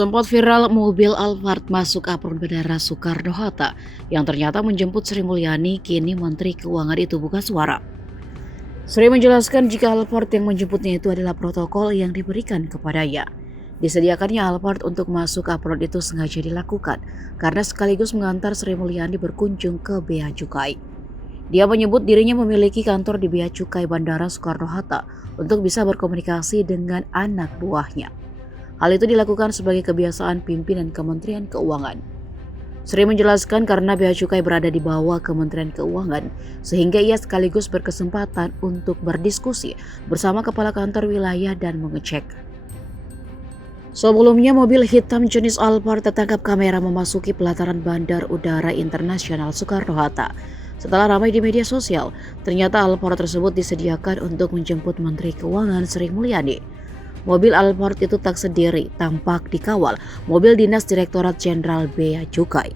Sempat viral mobil Alphard masuk apron Bandara Soekarno-Hatta yang ternyata menjemput Sri Mulyani, kini Menteri Keuangan itu buka suara. Sri menjelaskan jika Alphard yang menjemputnya itu adalah protokol yang diberikan kepadanya. Disediakannya Alphard untuk masuk apron itu sengaja dilakukan karena sekaligus mengantar Sri Mulyani berkunjung ke Bea Cukai. Dia menyebut dirinya memiliki kantor di Bea Cukai Bandara Soekarno-Hatta untuk bisa berkomunikasi dengan anak buahnya. Hal itu dilakukan sebagai kebiasaan pimpinan Kementerian Keuangan. Sri menjelaskan karena Bea Cukai berada di bawah Kementerian Keuangan, sehingga ia sekaligus berkesempatan untuk berdiskusi bersama kepala kantor wilayah dan mengecek. Sebelumnya, mobil hitam jenis Alphard tertangkap kamera memasuki pelataran Bandar Udara Internasional Soekarno-Hatta. Setelah ramai di media sosial, ternyata Alphard tersebut disediakan untuk menjemput Menteri Keuangan Sri Mulyani. Mobil Alphard itu tak sendiri, tampak dikawal mobil dinas Direktorat Jenderal Bea Cukai.